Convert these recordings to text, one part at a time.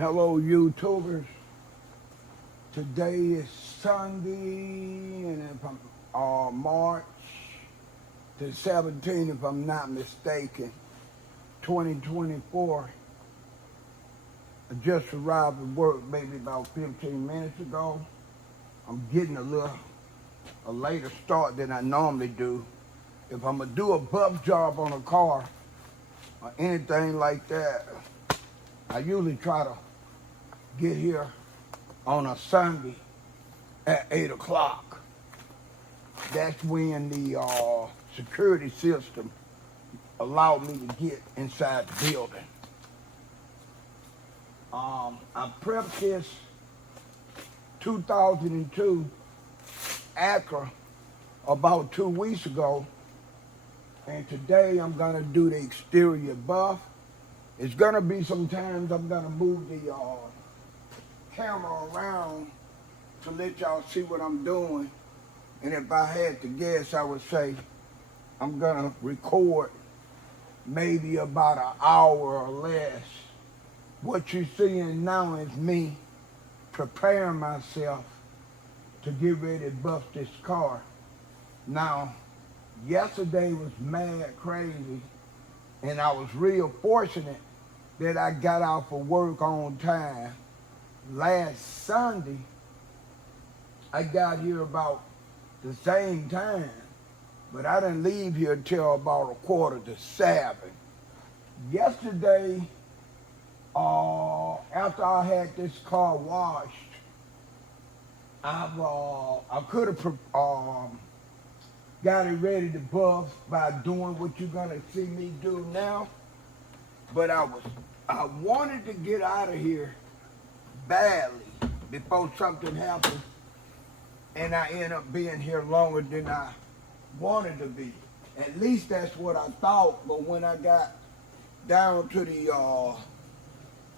Hello, YouTubers. Today is Sunday, and if I'm March the 17th, if I'm not mistaken, 2024. I just arrived at work maybe about 15 minutes ago. I'm getting a later start than I normally do. If I'm gonna do a buff job on a car or anything like that, I usually try to get here on a Sunday at 8 o'clock. That's when the security system allowed me to get inside the building. I prepped this 2002 Acura about 2 weeks ago, and today I'm gonna do the exterior buff. It's gonna be sometimes I'm gonna move the camera around to let y'all see what I'm doing. And if I had to guess, I would say I'm gonna record maybe about an hour or less. What you're seeing now is me preparing myself to get ready to buff this car. Now, yesterday was mad crazy, and I was real fortunate that I got off of work on time. Last Sunday, I got here about the same time, but I didn't leave here till about 6:45. Yesterday, after I had this car washed, I could have got it ready to buff by doing what you're gonna see me do now, but I wanted to get out of here badly before something happened, and I end up being here longer than I wanted to be. At least that's what I thought. But when I got down to the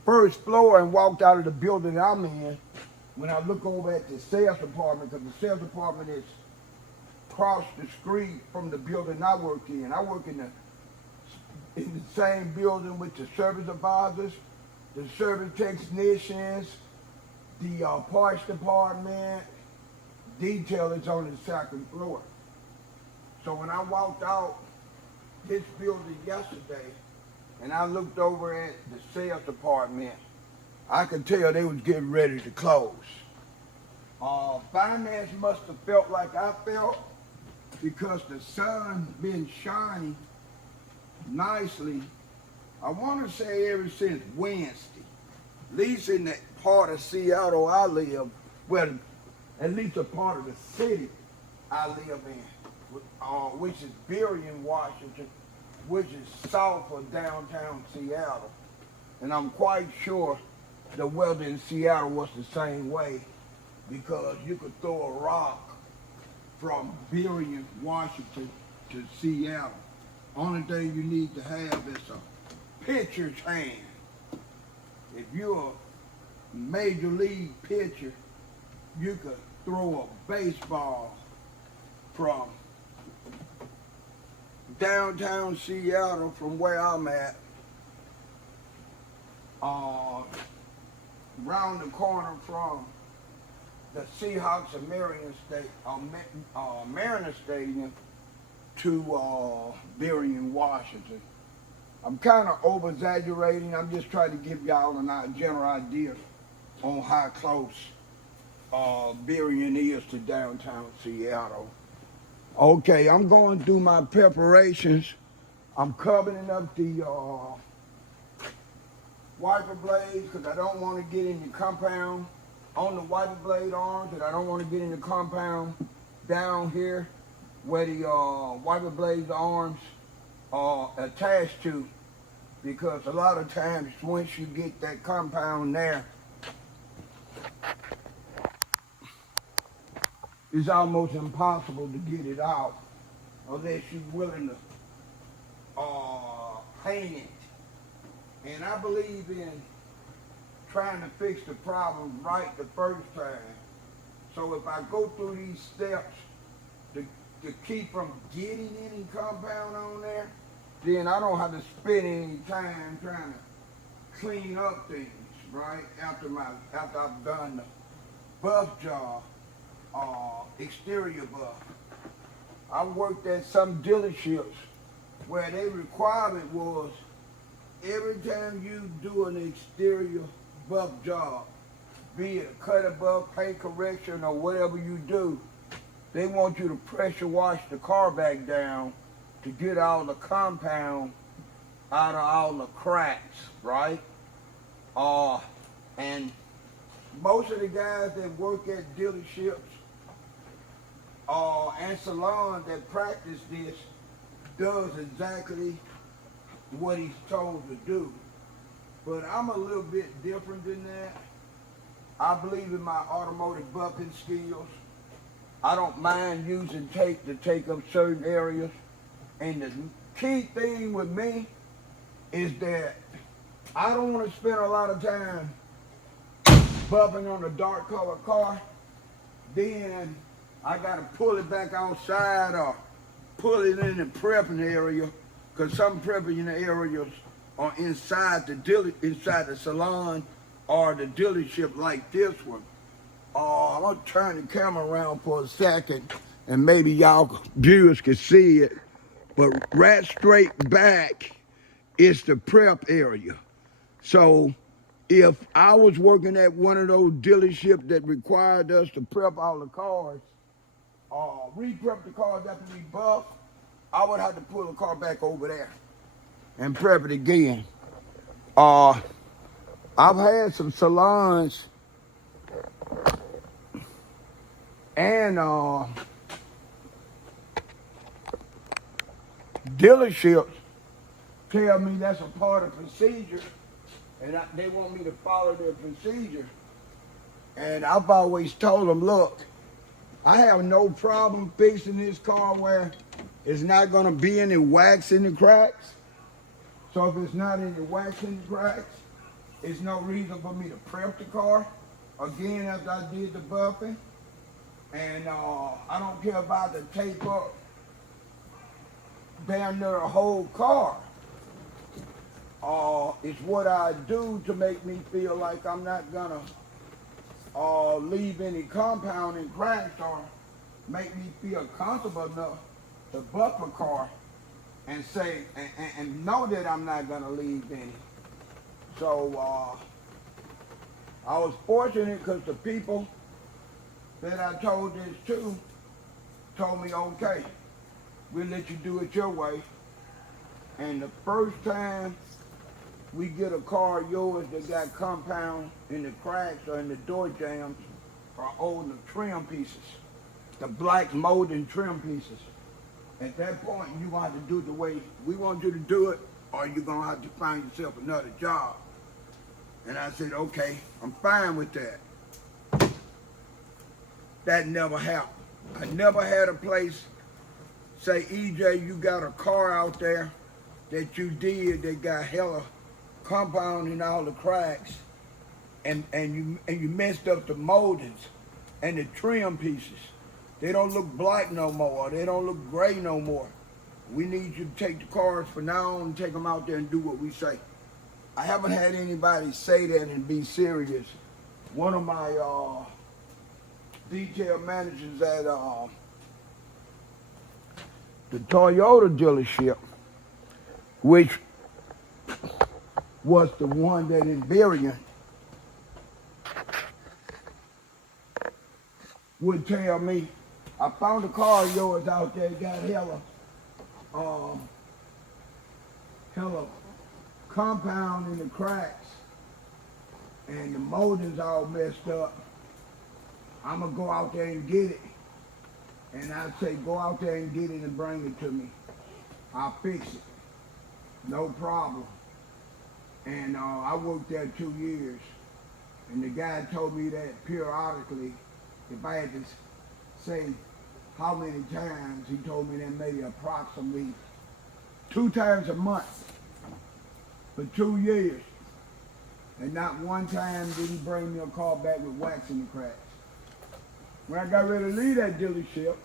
first floor and walked out of the building I'm in, when I look over at the sales department, because the sales department is across the street from the building I work in. I work in the same building with the service advisors, the service technicians, the parts department. Detail is on the second floor. So when I walked out this building yesterday and I looked over at the sales department, I could tell they was getting ready to close. Finance must have felt like I felt, because the sun been shining nicely, I want to say ever since Wednesday, at least in that part of Seattle I live, well, at least a part of the city I live in, which is Burien, Washington, which is south of downtown Seattle. And I'm quite sure the weather in Seattle was the same way, because you could throw a rock from Burien, Washington to Seattle. Only thing you need to have is a pitcher's hand. If you're a major league pitcher, you could throw a baseball from downtown Seattle, from where I'm at, round the corner from the Seahawks of Mariner Stadium to Burien, Washington. I'm kind of over-exaggerating. I'm just trying to give y'all a general idea on how close Burien is to downtown Seattle. Okay, I'm going through my preparations. I'm covering up the wiper blades because I don't want to get in the compound on the wiper blade arms, and I don't want to get in the compound down here where the wiper blade arms are attached to, because a lot of times once you get that compound there, it's almost impossible to get it out unless you're willing to paint it. And I believe in trying to fix the problem right the first time. So if I go through these steps to keep from getting any compound on there, then I don't have to spend any time trying to clean up things. right? After I've done the buff job, exterior buff. I worked at some dealerships where their requirement was every time you do an exterior buff job, be it a cut above, paint correction, or whatever you do, they want you to pressure wash the car back down to get all the compound out of all the cracks, right? And most of the guys that work at dealerships and salons that practice this does exactly what he's told to do. But I'm a little bit different than that. I believe in my automotive buffing skills. I don't mind using tape to take up certain areas. And the key thing with me is that I don't want to spend a lot of time buffing on a dark colored car. Then I got to pull it back outside or pull it in the prepping area, because some prepping areas are inside the salon or the dealership like this one. I'm gonna turn the camera around for a second and maybe y'all viewers can see it. But right straight back is the prep area. So if I was working at one of those dealerships that required us to prep all the cars, re-prep the cars after we buff, I would have to pull the car back over there and prep it again. I've had some salons and dealerships tell me that's a part of procedure, and they want me to follow their procedure. And I've always told them, look, I have no problem fixing this car where it's not going to be any wax in the cracks. So if it's not any wax in the cracks, it's no reason for me to prep the car again after I did the buffing. And I don't care about the tape up down there the whole car. It's what I do to make me feel like I'm not gonna leave any compound in cracks or make me feel comfortable enough to buff a car and say and know that I'm not gonna leave any. So I was fortunate because the people that I told this to told me, okay, we'll let you do it your way. And the first time we get a car of yours that got compound in the cracks or in the door jambs or on the trim pieces, the black molding trim pieces, at that point you gonna have to do it the way we want you to do it, or you're gonna have to find yourself another job. And I said, okay, I'm fine with that. That never happened. I never had a place say, EJ, you got a car out there that you did that got hella compound in all the cracks, and you messed up the moldings and the trim pieces. They don't look black no more. They don't look gray no more. We need you to take the cars for now and take them out there and do what we say. I haven't had anybody say that and be serious. One of my detail managers at the Toyota dealership, which was the one that in Berrien, would tell me, I found a car of yours out there, got hella compound in the cracks and the molding's all messed up. I'm gonna go out there and get it. And I say, go out there and get it and bring it to me. I'll fix it. No problem. And I worked there 2 years. And the guy told me that periodically, if I had to say how many times, he told me that maybe approximately 2 times a month for 2 years. And not one time did he bring me a car back with wax in the cracks. When I got ready to leave that dealership,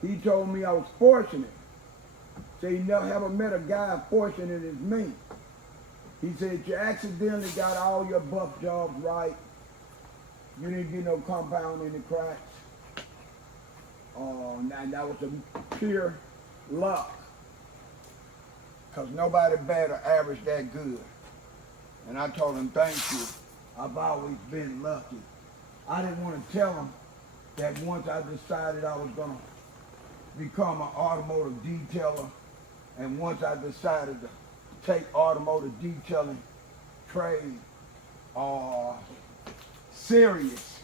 he told me I was fortunate. So he never ever met a guy fortunate as me. He said, you accidentally got all your buff jobs right. You didn't get no compound in the cracks. Now that was a pure luck. Because nobody better average that good. And I told him, thank you. I've always been lucky. I didn't want to tell him that once I decided I was going to become an automotive detailer, and once I decided to take automotive detailing trade serious,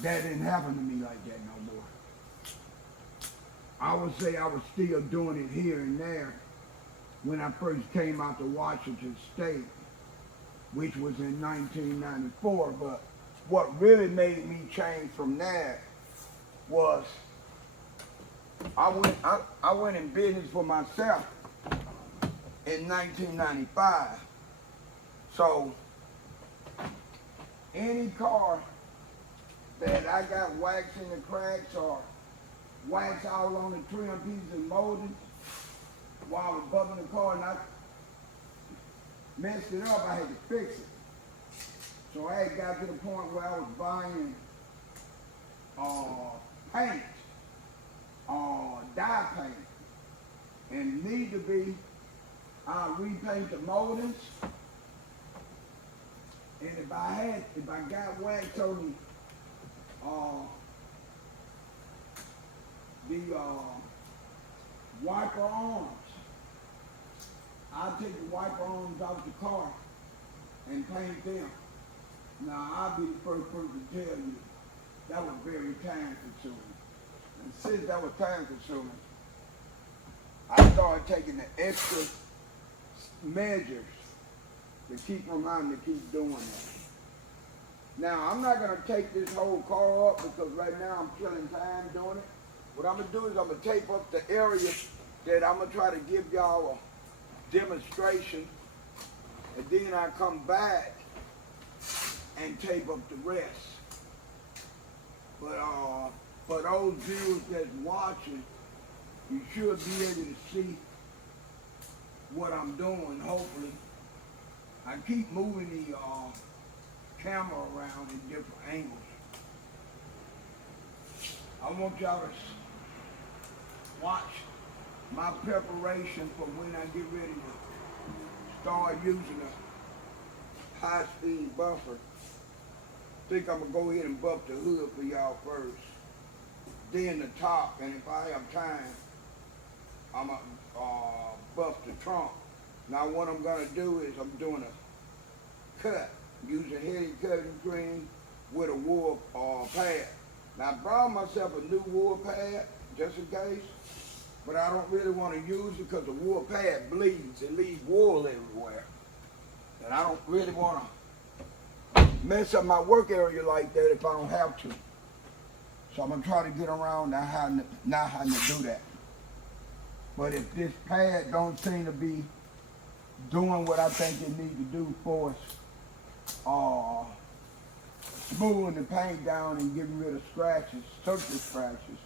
that didn't happen to me like that no more. I would say I was still doing it here and there when I first came out to Washington State, which was in 1994. But what really made me change from that was I went in business for myself in 1995. So any car that I got wax in the cracks or wax all on the trim pieces and molding while I was bumping the car and I messed it up, I had to fix it. So I had got to the point where I was buying paint, dye paint, and need to be, I repaint the moldings, and if I got wax on the wiper arms, I'll take the wiper arms out the car and paint them. Now, I'll be the first person to tell you that was very time consuming. And since that was time consuming, I started taking the extra measures to keep from having to keep doing that. Now, I'm not going to take this whole car up because right now I'm killing time doing it. What I'm going to do is I'm going to tape up the area that I'm going to try to give y'all a demonstration, and then I come back and tape up the rest. But for those viewers that's watching, you should be able to see what I'm doing, hopefully. I keep moving the camera around in different angles. I want y'all to watch my preparation for when I get ready to start using a high-speed buffer. I think I'm going to go ahead and buff the hood for y'all first. Then the top, and if I have time, I'm going to buff the trunk. Now what I'm going to do is I'm doing a cut, using heavy cutting cream with a wool pad. Now I brought myself a new wool pad, just in case, but I don't really want to use it because the wool pad bleeds. It leaves wool everywhere. And I don't really want to mess up my work area like that if I don't have to. So I'm going to try to get around not having to do that. But if this pad don't seem to be doing what I think it needs to do for us, smoothing the paint down and getting rid of scratches, surface scratches,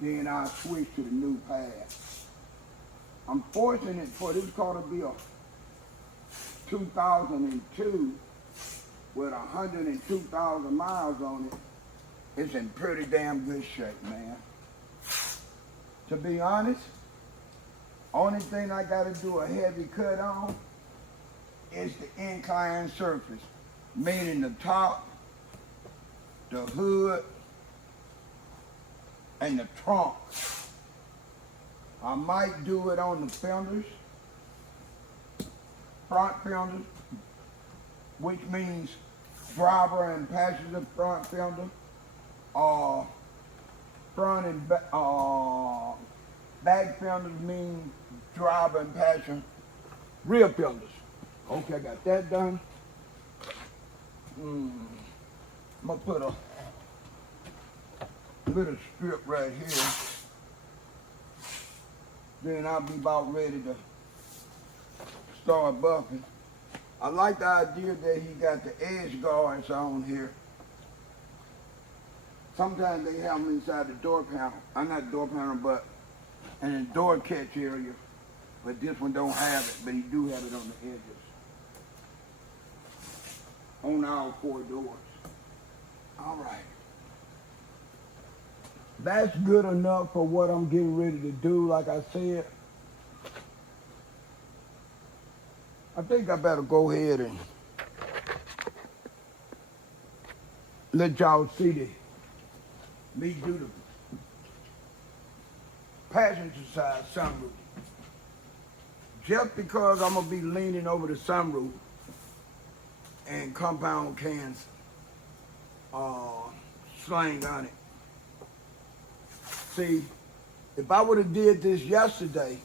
then I'll switch to the new pad. I'm fortunate for this car to be a 2002 with 102,000 miles on it. It's in pretty damn good shape, man. To be honest, only thing I gotta do a heavy cut on is the inclined surface, meaning the top, the hood, and the trunk. I might do it on the fenders, front fenders, which means driver and passenger front fender, front and back fenders mean driver and passenger rear fenders. Okay, I got that done. I'm gonna put a little strip right here. Then I'll be about ready to start buffing. I like the idea that he got the edge guards on here. Sometimes they have them inside the door panel. Not door panel, but in the door catch area but this one don't have it, but he do have it on the edges. On all 4 doors. All right. That's good enough for what I'm getting ready to do, like I said. I think I better go ahead and let y'all see me do the passenger side sunroof. Just because I'm gonna be leaning over the sunroof and compound cans slang on it. See, if I would have did this yesterday,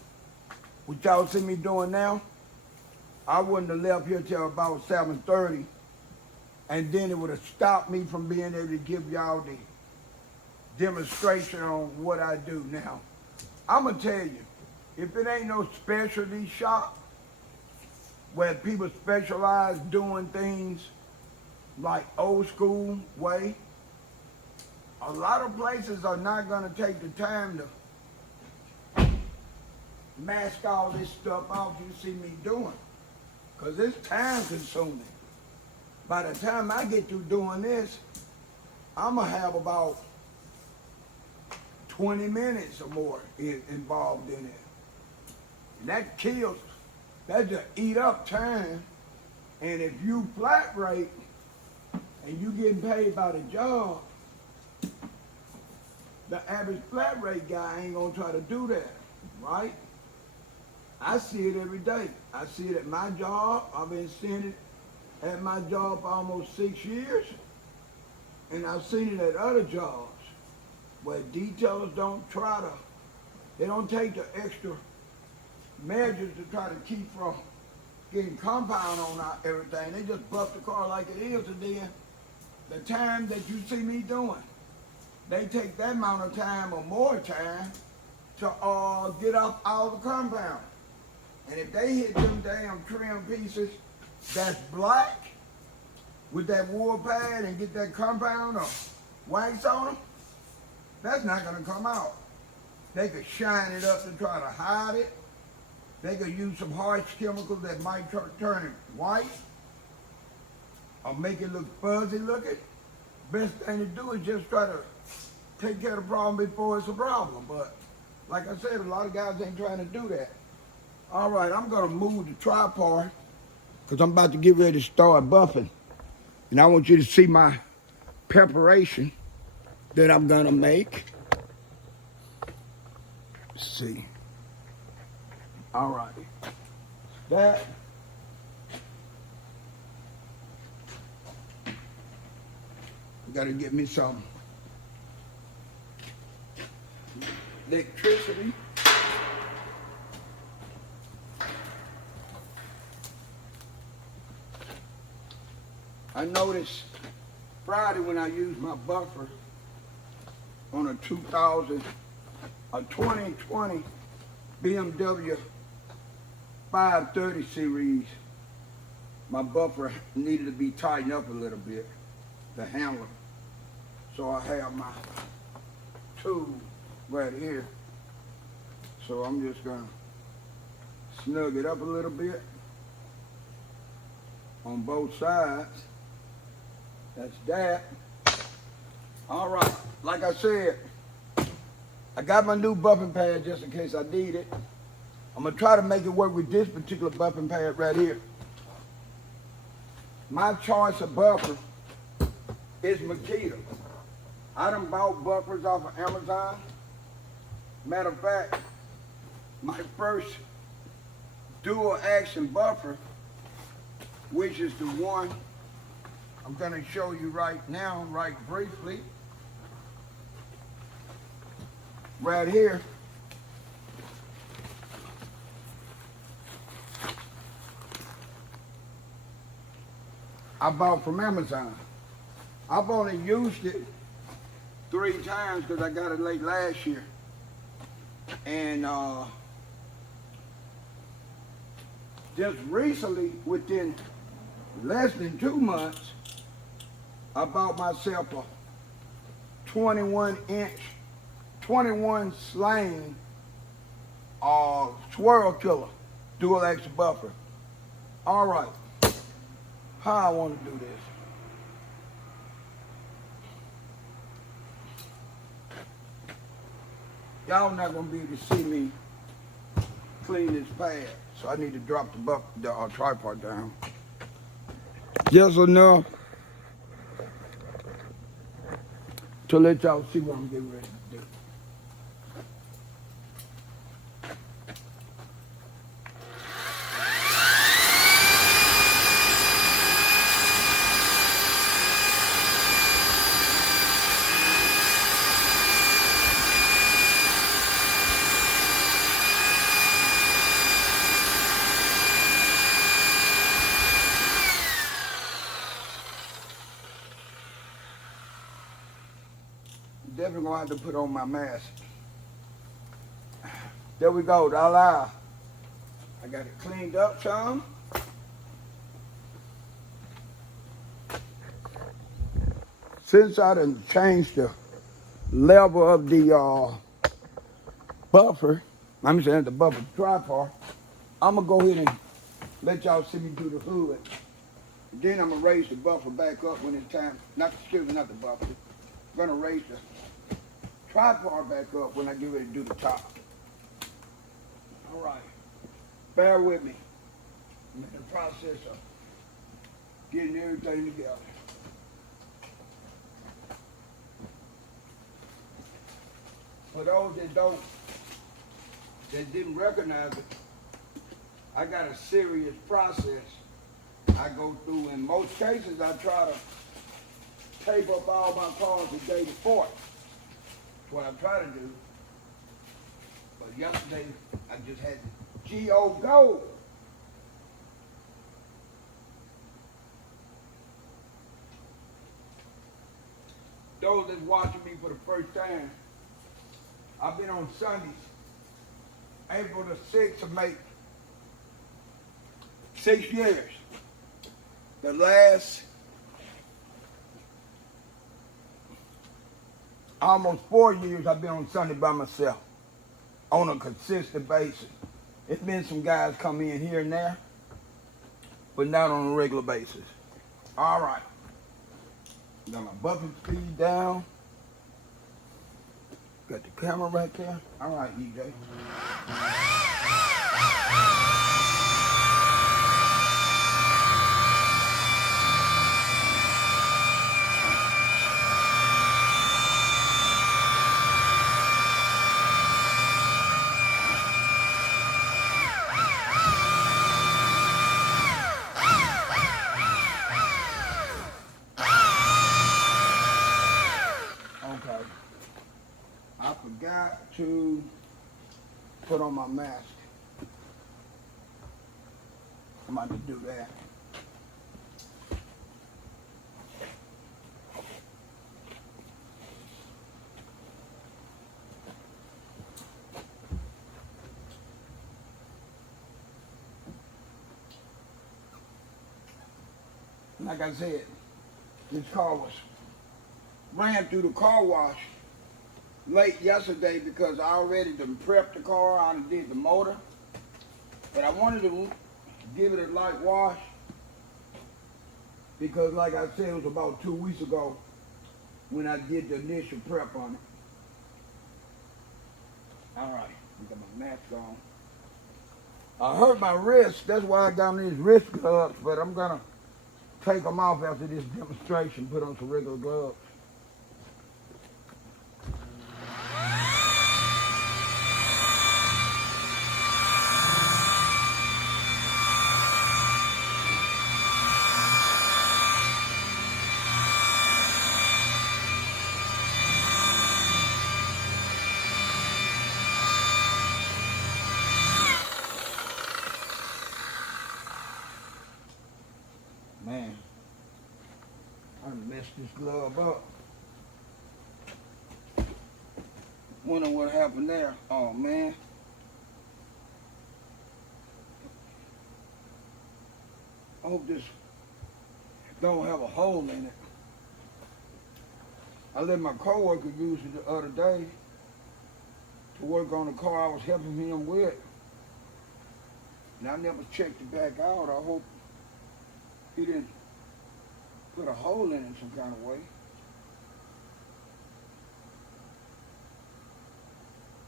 what y'all see me doing now, I wouldn't have left here till about 7:30, and then it would have stopped me from being able to give y'all the demonstration on what I do now. I'm gonna tell you, if it ain't no specialty shop where people specialize doing things like old school way, a lot of places are not gonna take the time to mask all this stuff off you see me doing, because it's time consuming. By the time I get through doing this, I'm gonna have about 20 minutes or more involved in it. And that kills, that just eat up time. And if you flat rate and you getting paid by the job, the average flat rate guy ain't gonna try to do that, right? I see it every day. I see it at my job. I've been seeing it at my job for almost 6 years. And I've seen it at other jobs where detailers don't they don't take the extra measures to try to keep from getting compound on everything. They just bust the car like it is, and then the time that you see me doing, they take that amount of time or more time to get off all the compound. And if they hit them damn trim pieces that's black with that wool pad and get that compound or wax on them, that's not gonna come out. They could shine it up to try to hide it. They could use some harsh chemicals that might turn it white or make it look fuzzy looking. Best thing to do is just try to take care of the problem before it's a problem. But like I said, a lot of guys ain't trying to do that. All right, I'm gonna move the tripod because I'm about to get ready to start buffing. And I want you to see my preparation that I'm gonna make. Let's see. All right. That. Gotta get me some electricity. I noticed Friday when I used my buffer on a 2020 BMW 530 series, my buffer needed to be tightened up a little bit, the handle. So I have my tool right here. So I'm just gonna snug it up a little bit on both sides. That's that. All right, like I said, I got my new buffing pad just in case I need it. I'm gonna try to make it work with this particular buffing pad right here. My choice of buffer is Makita. I done bought buffers off of Amazon. Matter of fact, my first dual action buffer, which is the one I'm gonna show you right now, right briefly. Right here. I bought from Amazon. I've only used it 3 times because I got it late last year. And just recently, within less than 2 months, I bought myself a 21 slang swirl killer, dual axle buffer. All right, how I want to do this. Y'all not gonna be able to see me clean this pad, so I need to drop the tripod down. Just enough to let y'all see what I'm getting ready to do. Definitely gonna have to put on my mask. There we go, I got it cleaned up some. Since I done changed the level of the buffer, I'm saying the buffer tripod, I'm gonna go ahead and let y'all see me do the hood. Then I'm gonna raise the buffer back up when it's time. Not the buffer. I'm gonna raise the tripod back up when I get ready to do the top. All right, bear with me. I'm in the process of getting everything together. For those that didn't recognize it, I got a serious process I go through. In most cases, I try to tape up all my cars the day before. That's what I try to do. But yesterday, I just had to go. Those that's watching me for the first time, I've been on Sundays. April the 6th will make 6 years. The last almost 4 years I've been on Sunday by myself on a consistent basis. It's been some guys come in here and there, but not on a regular basis. All right. Got my bucket speed down. Got the camera right there. All right, EJ. Okay. I forgot to put on my mask. I'm about to do that. Like I said, this car ran through the car wash late yesterday because I already done prepped the car, I done did the motor, but I wanted to give it a light wash because like I said, it was about 2 weeks ago when I did the initial prep on it. All right, I got my mask on. I hurt my wrist, that's why I got on these wrist gloves, but I'm gonna take them off after this demonstration, put on some regular gloves. Man, I messed this glove up. Wonder what happened there. Oh man. I hope this don't have a hole in it. I let my coworker use it the other day to work on the car I was helping him with. And I never checked it back out. I hope he didn't put a hole in it some kind of way.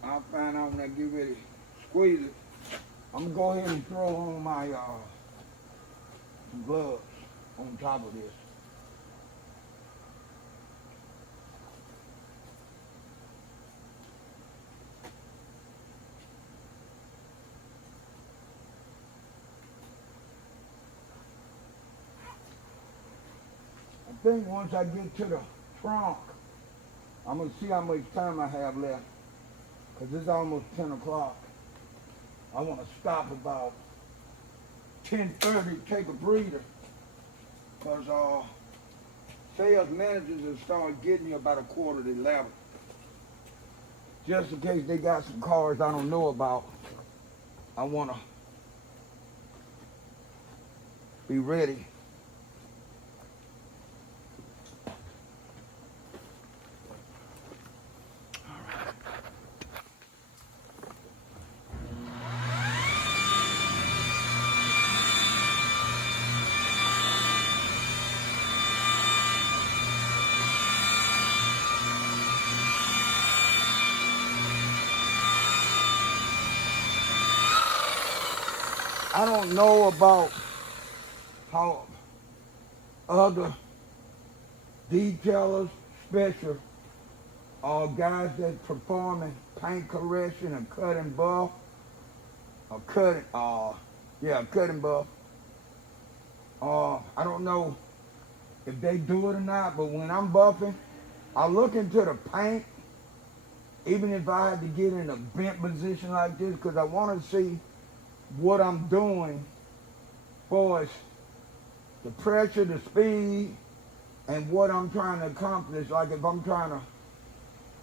I'll find out when I get ready to squeeze it. I'm gonna go ahead and throw on my gloves on top of this. I think once I get to the trunk, I'm gonna see how much time I have left. Because it's almost 10 o'clock. I want to stop about 10:30, take a breather. Because sales managers will start getting me about 11:15. Just in case they got some cars I don't know about, I want to be ready. I don't know about how other detailers, special, guys that performing paint correction and cut and buff, or cutting, cut and buff. I don't know if they do it or not, but when I'm buffing, I look into the paint, even if I had to get in a bent position like this, because I want to see what I'm doing for the pressure, the speed, and what I'm trying to accomplish. Like if I'm trying to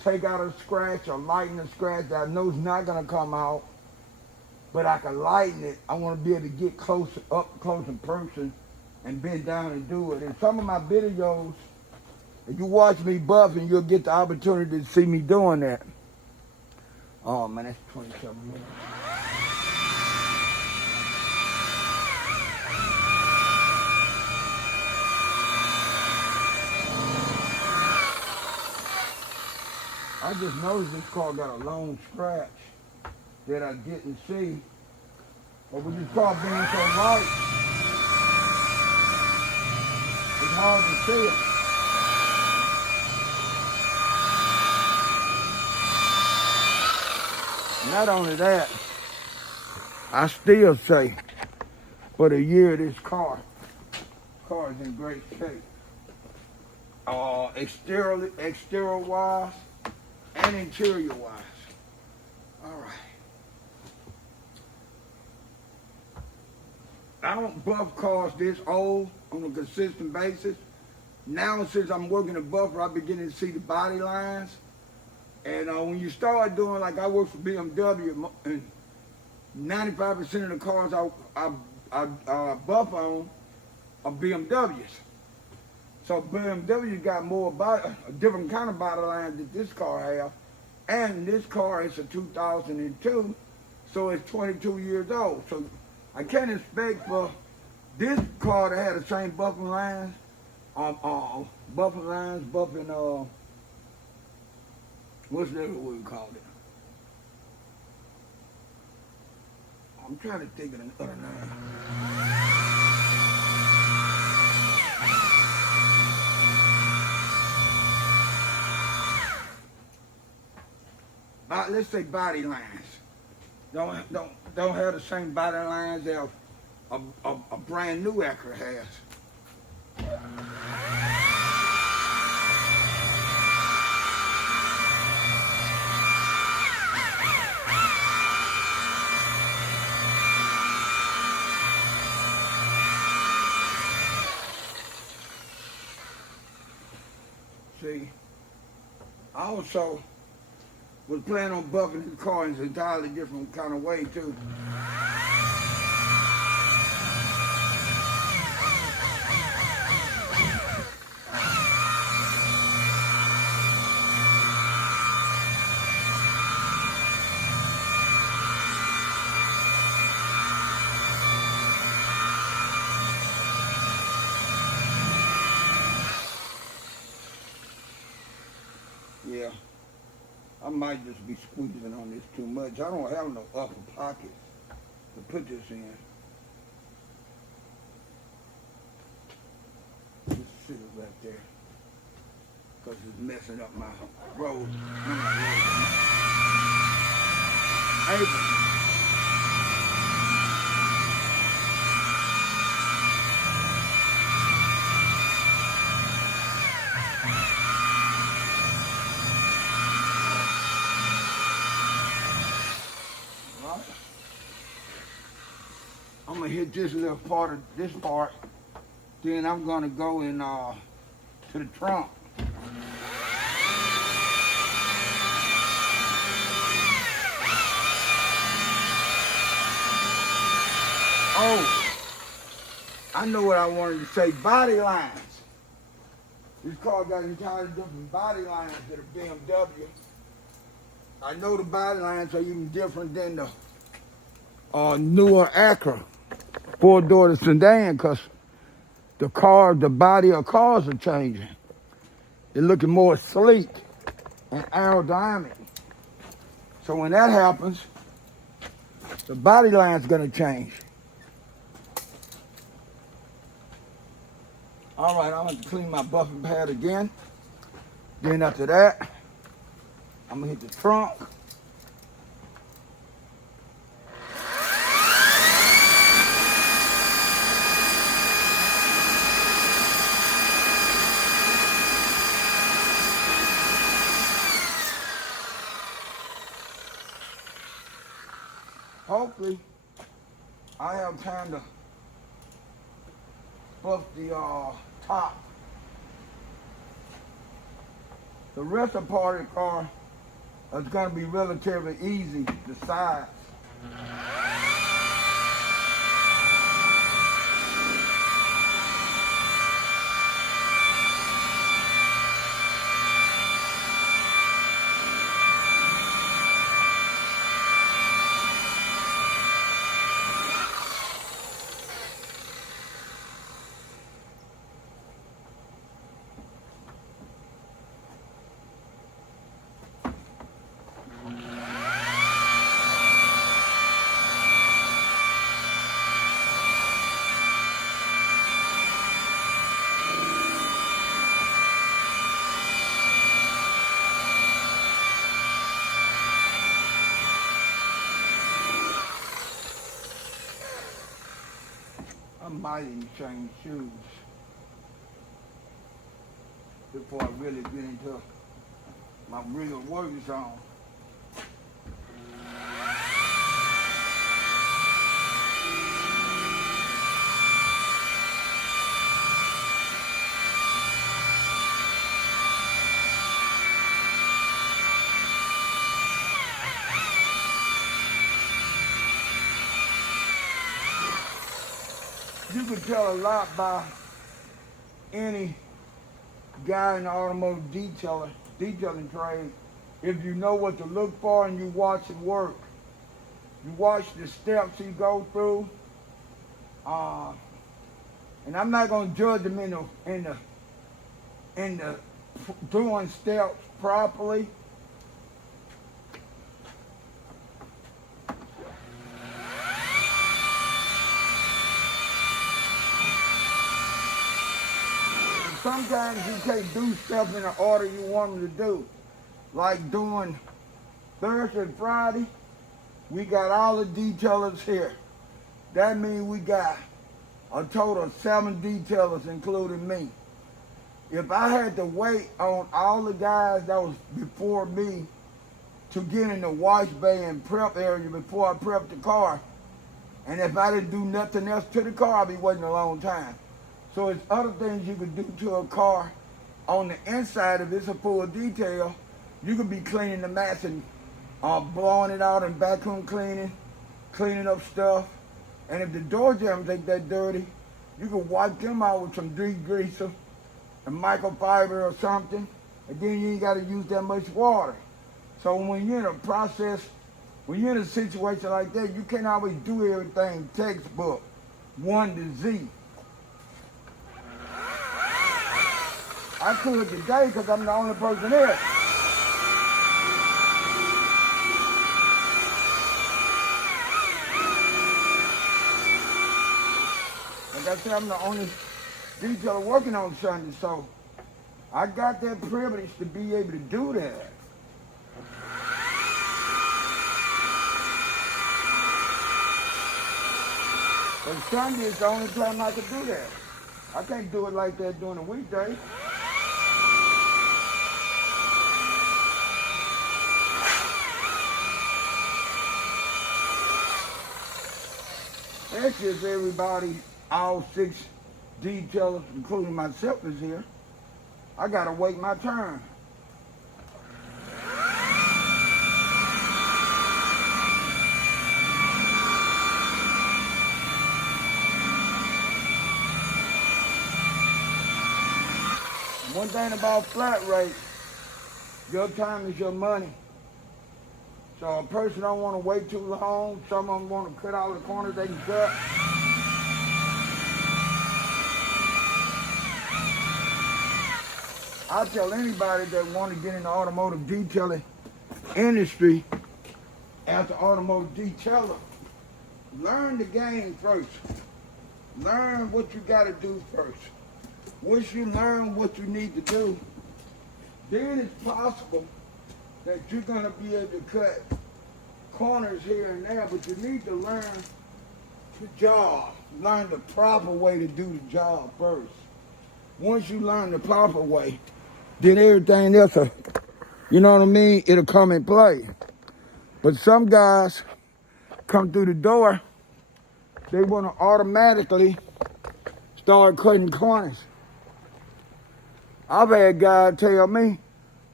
take out a scratch or lighten a scratch that I know is not going to come out, but I can lighten it, I want to be able to get up close in person and bend down and do it. In some of my videos, if you watch me buffing, you'll get the opportunity to see me doing that. Oh man, that's 27 minutes. I just noticed this car got a long scratch that I didn't see. But with this car being so light, it's hard to see it. Not only that, I still say, for the year of this car is in great shape. Exterior wise and interior wise. All right. I don't buff cars this old on a consistent basis. Now, since I'm working a buffer, I'm beginning to see the body lines. And when you start doing, like I work for BMW, and 95% of the cars I buff on are BMWs. So BMW got more a different kind of body line that this car has. And this car is a 2002, so it's 22 years old. So I can't expect for this car to have the same buffing lines, what's the other word called it? I'm trying to think of another name. Let's say body lines. Don't have the same body lines that a brand new Acura has. See, I also was planning on buffing the car in an entirely different kind of way too. might just be squeezing on this too much. I don't have no upper pocket to put this in. Just sit it right there. Because it's messing up my road. Apron. I'm gonna hit this little part of this part, then I'm gonna go in to the trunk. Oh, I know what I wanted to say. Body lines. This car got entirely different body lines than a BMW. I know the body lines are even different than the newer Acura four-door sedan, because the body of cars are changing. They're looking more sleek and aerodynamic. So when that happens, the body line's gonna change. All right, I'm gonna clean my buffing pad again. Then after that, I'm gonna hit the trunk. Hopefully, I have time to buff the top. The rest of part of the car is going to be relatively easy, the sides. I might even change shoes before I really get into my real work zone. You can tell a lot by any guy in the automotive detailing trade if you know what to look for and you watch it work. You watch the steps he go through, and I'm not gonna judge him in the doing steps properly. Sometimes you can't do stuff in the order you want them to do. Like doing Thursday and Friday, we got all the detailers here. That means we got a total of 7 detailers, including me. If I had to wait on all the guys that was before me to get in the wash bay and prep area before I prepped the car, and if I didn't do nothing else to the car, I'd be waiting a long time. So it's other things you could do to a car on the inside. If it's a full detail, you could be cleaning the mats and blowing it out and vacuum cleaning up stuff. And if the door jambs ain't that dirty, you can wipe them out with some degreaser and microfiber or something, and then you ain't got to use that much water. So when you're in a process, when you're in a situation like that, you can't always do everything textbook, 1 to Z. I could today because I'm the only person here. I said, I'm the only detailer working on Sunday, so I got that privilege to be able to do that. But Sunday is the only time I can do that. I can't do it like that during the weekday. That's just everybody, all 6 detailers, including myself, is here. I gotta wait my turn. One thing about flat rate, your time is your money. So a person don't want to wait too long. Some of them want to cut all the corners they can cut. I tell anybody that want to get in the automotive detailing industry as an automotive detailer, learn the game first. Learn what you got to do first. Once you learn what you need to do, then it's possible that you're going to be able to cut corners here and there, but you need to learn the job. Learn the proper way to do the job first. Once you learn the proper way, then everything else, you know what I mean, it'll come in play. But some guys come through the door, they want to automatically start cutting corners. I've had guys tell me,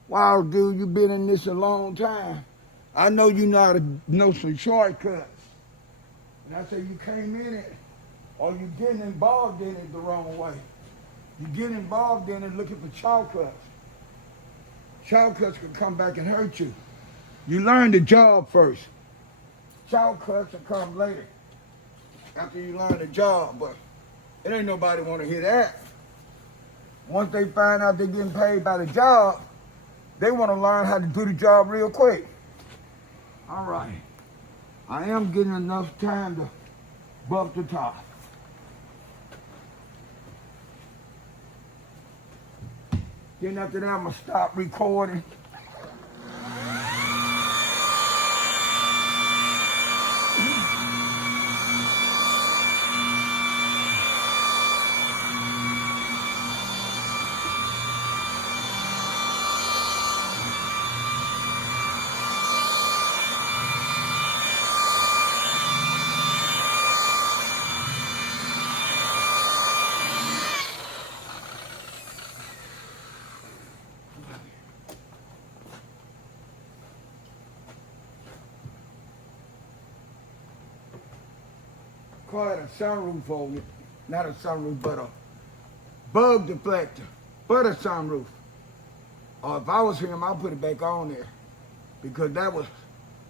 wow, dude, you've been in this a long time. I know you know how to know some shortcuts. And I say, you came in it, or you're getting involved in it the wrong way. You get involved in it looking for shortcuts. Shortcuts can come back and hurt you. You learn the job first. Shortcuts will come later, after you learn the job, but it ain't nobody want to hear that. Once they find out they're getting paid by the job, they want to learn how to do the job real quick. All right. I am getting enough time to buff the top. Then after that, I'm going to stop recording. Call it a sunroof over it. Not a sunroof, but a bug deflector. But a sunroof. Or if I was him, I'd put it back on there. Because that was,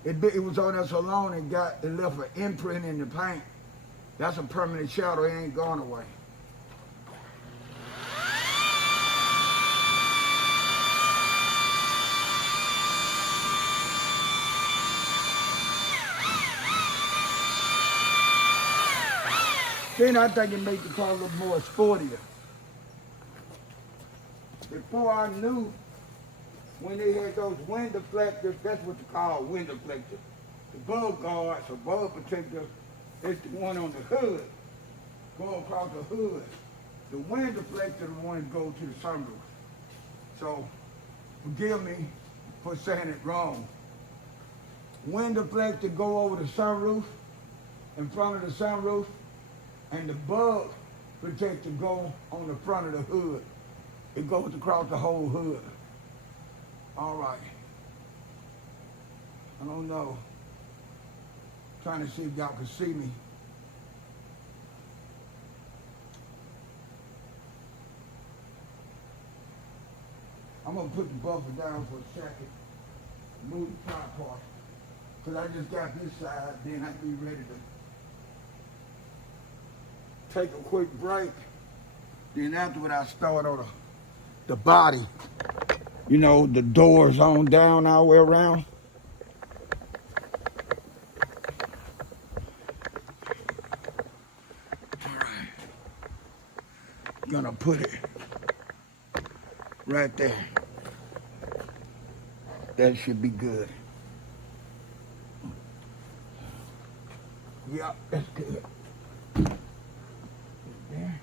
it was on there so long it left an imprint in the paint. That's a permanent shadow, it ain't going away. Then I think it made the car a little more sportier. Before I knew, when they had those wind deflectors, that's what they call wind deflectors. The bug guards or bug protector is the one on the hood, go across the hood. The wind deflector is the one that goes to the sunroof. So, forgive me for saying it wrong. Wind deflector go over the sunroof, in front of the sunroof, and the bug protector go on the front of the hood. It goes across the whole hood. All right. I don't know. Trying to see if y'all can see me. I'm gonna put the buffer down for a second. Move the tripod. Cause I just got this side, then I'll be ready to take a quick break. Then afterward I start on the body. You know, the doors on down all the way around. All right. Gonna put it right there. That should be good. Yeah, that's good. There.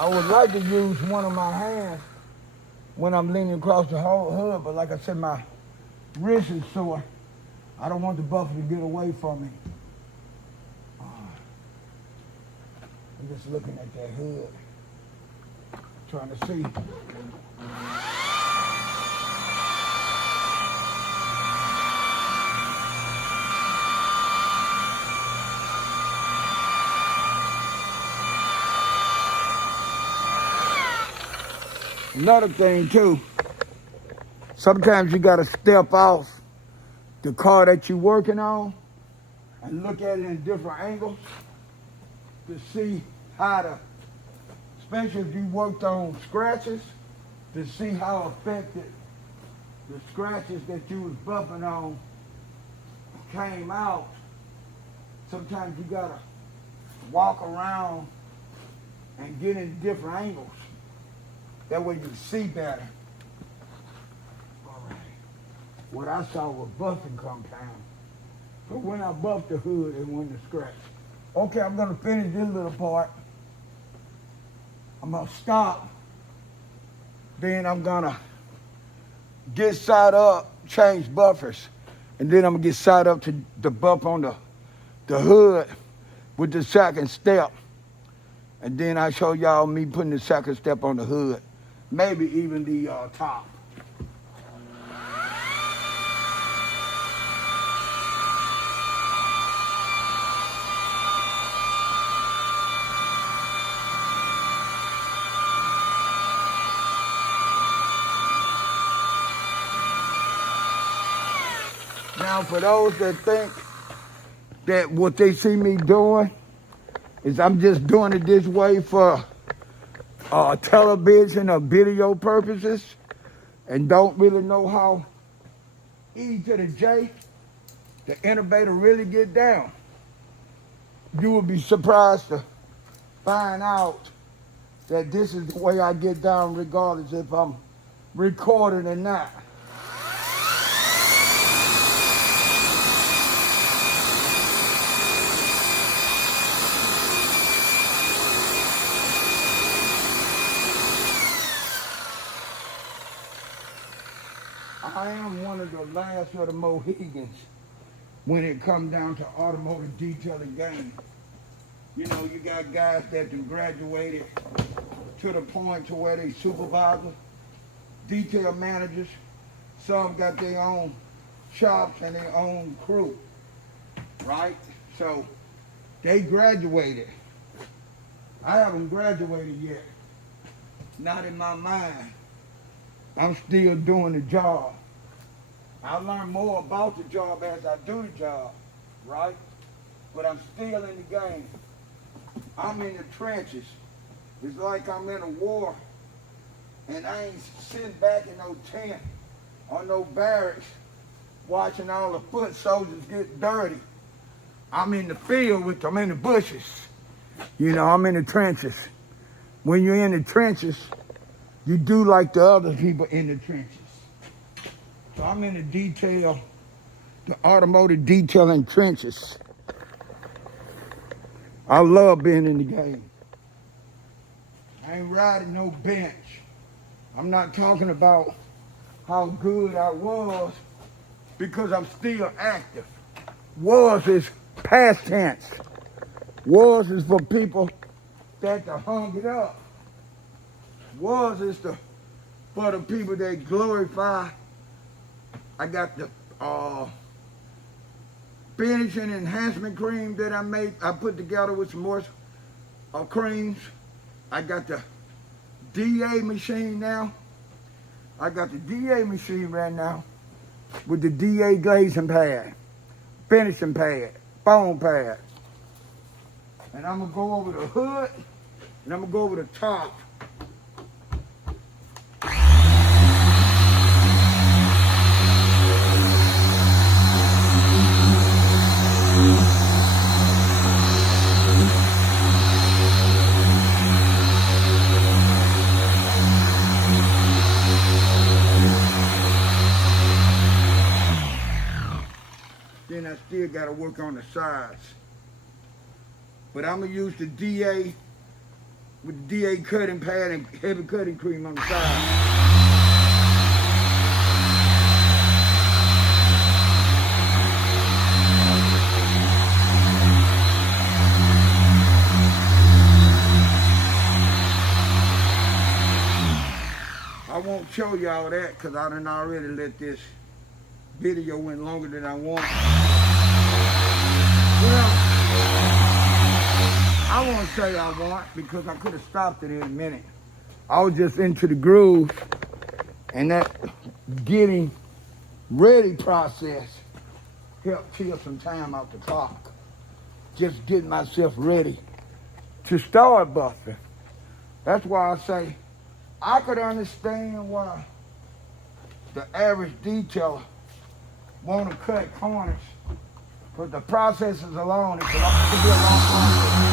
I would like to use one of my hands when I'm leaning across the whole hood, but like I said, my wrist is sore. I don't want the buffer to get away from me. I'm just looking at that hood, trying to see. Another thing too, sometimes you gotta step off the car that you're working on and look at it in different angles to see how to, especially if you worked on scratches, to see how affected the scratches that you was bumping on came out. Sometimes you gotta walk around and get in different angles. That way you see better. All right. What I saw was buffing compound. So when I buffed the hood, it went to scratch. Okay, I'm gonna finish this little part. I'm gonna stop. Then I'm gonna get side up, change buffers. And then I'm gonna get side up to the buff on the hood with the second step. And then I show y'all me putting the second step on the hood. Maybe even the top. Now for those that think that what they see me doing is I'm just doing it this way for television or video purposes and don't really know how E to the J, the innovator, really get down, you would be surprised to find out that this is the way I get down regardless if I'm recording or not. I am one of the last of the Mohegans when it comes down to automotive detailing game. You know, you got guys that have graduated to the point to where they supervisors, detail managers. Some got their own shops and their own crew, right? So they graduated. I haven't graduated yet. Not in my mind. I'm still doing the job. I learn more about the job as I do the job, right? But I'm still in the game. I'm in the trenches. It's like I'm in a war, and I ain't sitting back in no tent or no barracks watching all the foot soldiers get dirty. I'm in the field with them, I'm in the bushes. You know, I'm in the trenches. When you're in the trenches, you do like the other people in the trenches. So I'm in the detail, the automotive detailing trenches. I love being in the game. I ain't riding no bench. I'm not talking about how good I was because I'm still active. Was is past tense. Was is for people that hung it up. Was is for the people that glorify. I got the finishing enhancement cream that I put together with some more creams. I got the DA machine now. I got the DA machine right now. with the DA glazing pad, finishing pad, foam pad. And I'm gonna go over the hood, and I'm gonna go over the top. Then I still gotta work on the sides. But I'm gonna use the DA with the DA cutting pad and heavy cutting cream on the side. I won't show y'all that because I done already let this video went longer than I want. Well, I won't say I want because I could have stopped it in a minute. I was just into the groove, and that getting ready process helped kill some time out the clock. Just getting myself ready to start buffing. That's why I say I could understand why the average detailer want to cut corners, but the processes alone, it could be a long process.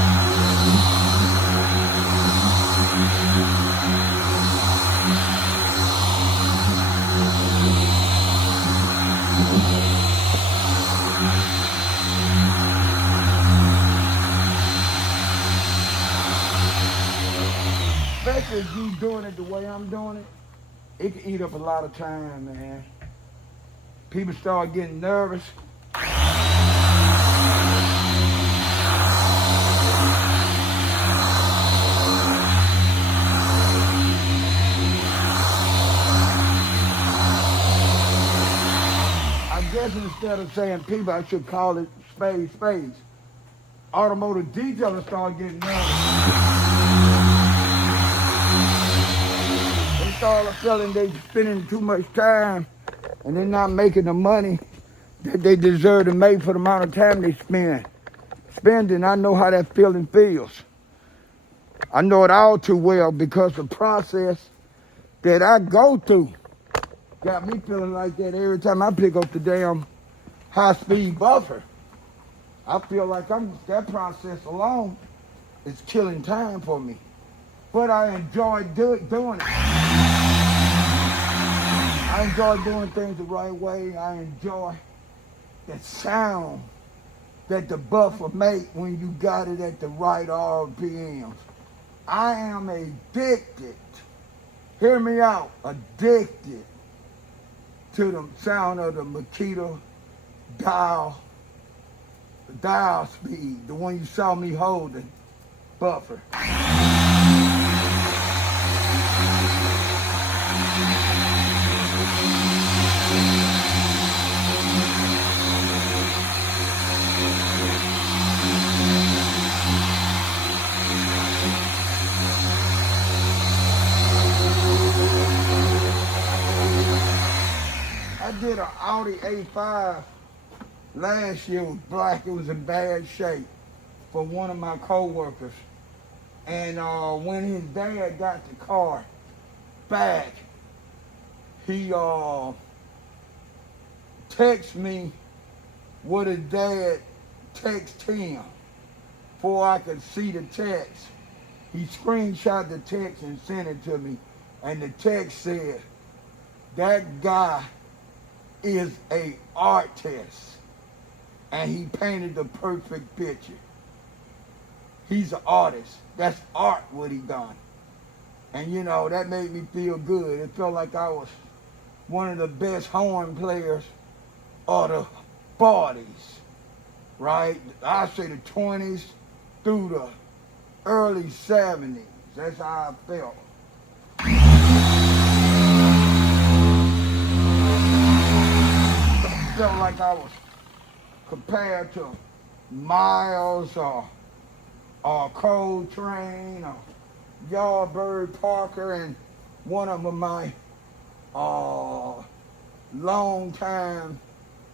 Especially if you doing it the way I'm doing it, it can eat up a lot of time, man. People start getting nervous. I guess instead of saying people, I should call it spades. Automotive detailers start getting nervous. They start feeling they spending too much time and they're not making the money that they deserve to make for the amount of time they spending. I know how that feeling feels. I know it all too well because the process that I go through got me feeling like that every time I pick up the damn high-speed buffer. I feel like that process alone is killing time for me. But I enjoy doing it. I enjoy doing things the right way. I enjoy that sound that the buffer make when you got it at the right RPMs. I am addicted, hear me out, addicted to the sound of the Makita dial speed, the one you saw me holding, buffer. I did an Audi A5 last year. It was black. It was in bad shape for one of my co-workers. And when his dad got the car back, he texted me what his dad texted him before I could see the text. He screenshot the text and sent it to me. And the text said, that guy is an artist, and he painted the perfect picture. He's an artist. That's art what he done. And you know, that made me feel good. It felt like I was one of the best horn players of the 40s, right? I say the 20s through the early 70s. That's how I felt. Felt like I was compared to Miles or Coltrane or Yardbird Parker, and one of them my long time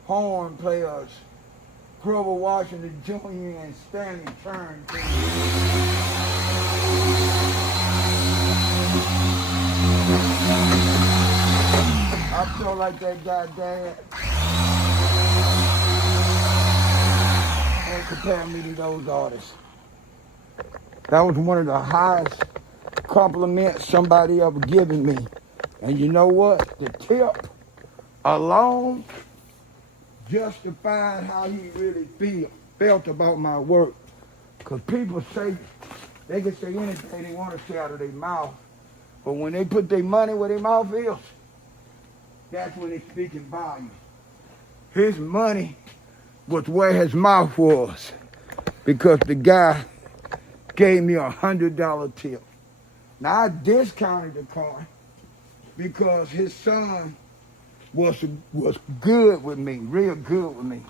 horn players, Grover Washington Jr. and Stanley Turner. I feel like that guy dad. And compare me to those artists. That was one of the highest compliments somebody ever given me. And you know what? The tip alone justified how he really felt about my work. Because people say, they can say anything they want to say out of their mouth. But when they put their money where their mouth is, that's when they're speaking volume. His money was where his mouth was. Because the guy gave me $100 tip. Now I discounted the car because his son was good with me, real good with me.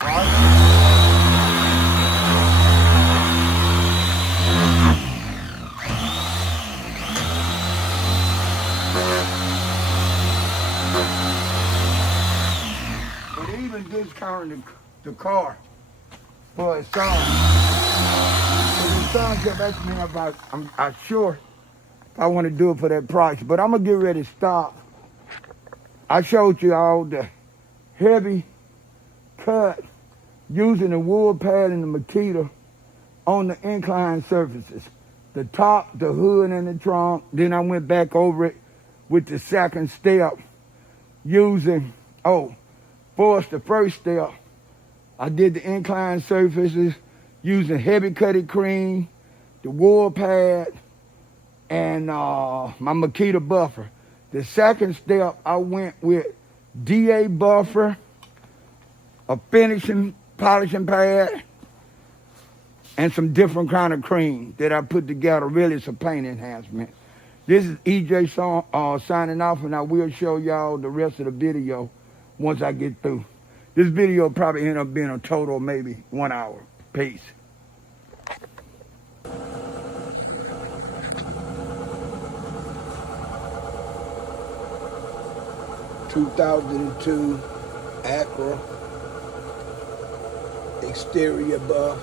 Right? But even discounting the car for his son, his son kept asking me about, I'm sure I want to do it for that price, but I'm going to get ready to stop. I showed you all the heavy cut using the wool pad and the Makita on the inclined surfaces. The top, the hood, and the trunk. Then I went back over it with the second step using, first the first step, I did the inclined surfaces using heavy cutted cream, the wool pad, and my Makita buffer. The second step, I went with DA buffer, a polishing pad, and some different kind of cream that I put together. Really, it's a paint enhancement. This is EJ signing off, and I will show y'all the rest of the video once I get through. This video probably end up being a total of maybe 1 hour. Peace. 2002 Acura Exterior buff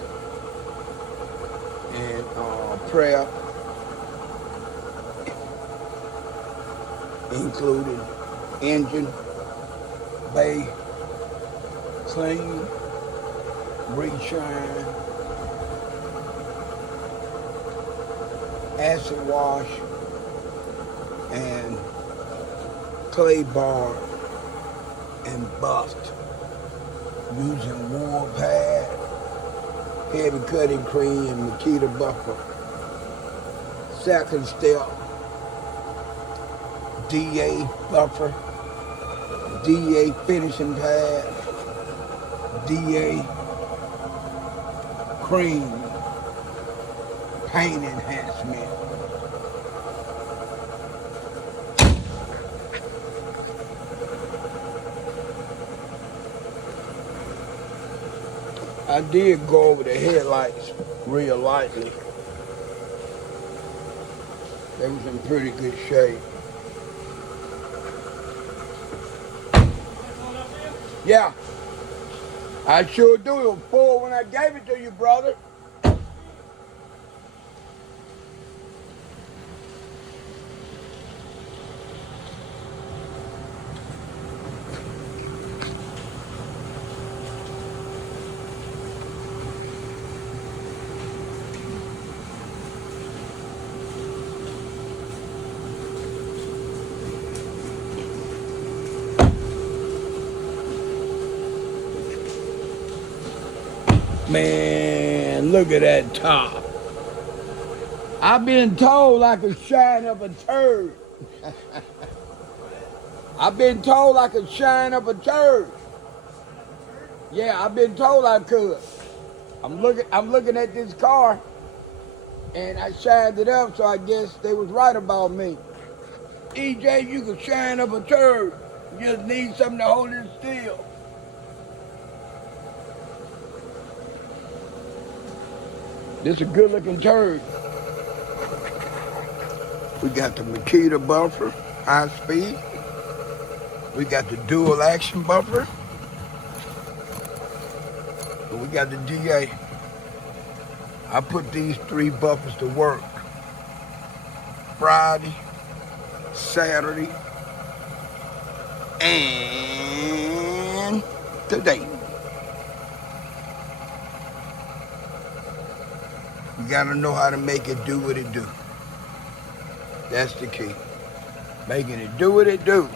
and prep included engine, bay, clean, reshine, acid wash, and clay bar and buffed using wool pad, heavy cutting cream, and Makita buffer. Second step, DA buffer, DA finishing pad, DA cream, paint enhancement. I did go over the headlights real lightly. They was in pretty good shape. Yeah, I sure do. It was full when I gave it to you, brother. Man, look at that top. I've been told I could shine up a turd. I've been told I could shine up a turd. Yeah, I've been told I could. I'm looking at this car, and I shined it up, so I guess they was right about me. EJ, you can shine up a turd. You just need something to hold it still. This is a good looking turd. We got the Makita buffer, high speed. We got the dual action bumper. And we got the DA. I put these 3 bumpers to work Friday, Saturday, and today. You gotta know how to make it do what it do. That's the key. Making it do what it do.